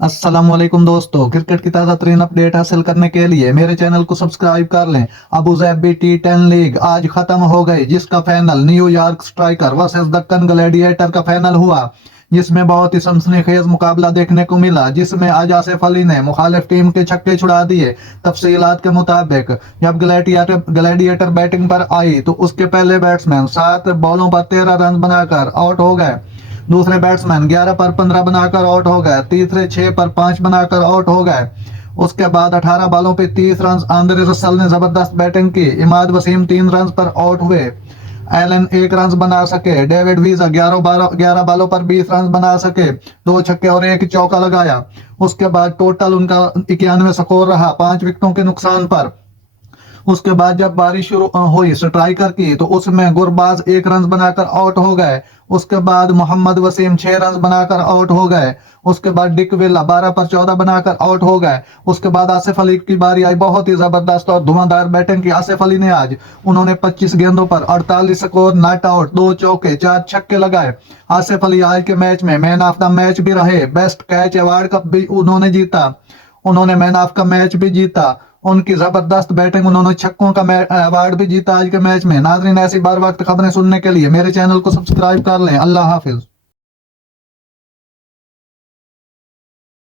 अस्सलामुअलैकुम दोस्तों, क्रिकेट की ताज़ा तरीन अपडेट हासिल करने के लिए मेरे चैनल को सब्सक्राइब कर लें। अबू धाबी T10 लीग आज खत्म हो गई, जिसका final New York striker versus Deccan gladiator का फाइनल हुआ, जिसमें बहुत ही सनसनीखेज मुकाबला देखने को मिला, जिसमें आज आसिफ अली ने मुखालिफ टीम के छक्के छुड़ा दिए। तफसीलात के मुताबिक जब ग्लैडिएटर बैटिंग पर आई तो उसके पहले बैट्समैन 7 बॉलों पर 13 रन बनाकर आउट हो गए। दूसरे बैट्समैन 11 पर 15 बनाकर आउट हो गए। तीसरे 6 पर 5 बनाकर आउट हो गए। उसके बाद 18 बॉलों पे 30 रन। आंद्रे रसल ने जबरदस्त बैटिंग की। इमाद वसीम 3 रन पर आउट हुए। एलन 1 रन बना सके। डेविड वीजा 11 बॉलों पर 20 रन बना सके, 2 छक्के और 1 चौका लगाया। उसके बाद टोटल उनका 91 स्कोर रहा 5 विकेटों के नुकसान पर। उसके बाद जब बारिश शुरू हुई स्ट्राइकर की, तो उसमें गुरबाज 1 रन बनाकर आउट हो गए। उसके बाद मोहम्मद वसीम 6 रन बनाकर आउट हो गए। उसके बाद डिक विला 12 पर 14 बनाकर आउट हो गए। उसके बाद आसिफ अली की बारी आई। बहुत ही जबरदस्त और धुआंधार बैटिंग की आसिफ अली ने आज। उन्होंने 25 गेंदों पर 48 स्कोर, नॉट आउट, 2 चौके, 4 छक्के लगाए। आसिफ अली आज के मैच में मैन ऑफ द मैच भी रहे। बेस्ट कैच अवार्ड कप भी उन्होंने जीता। उन्होंने मैन ऑफ का मैच भी जीता। उनकी जबरदस्त बैटिंग, उन्होंने छक्कों का अवार्ड भी जीता आज के मैच में। नाजरीन, ऐसी बार वक्त खबरें सुनने के लिए मेरे चैनल को सब्सक्राइब कर लें। अल्लाह हाफिज।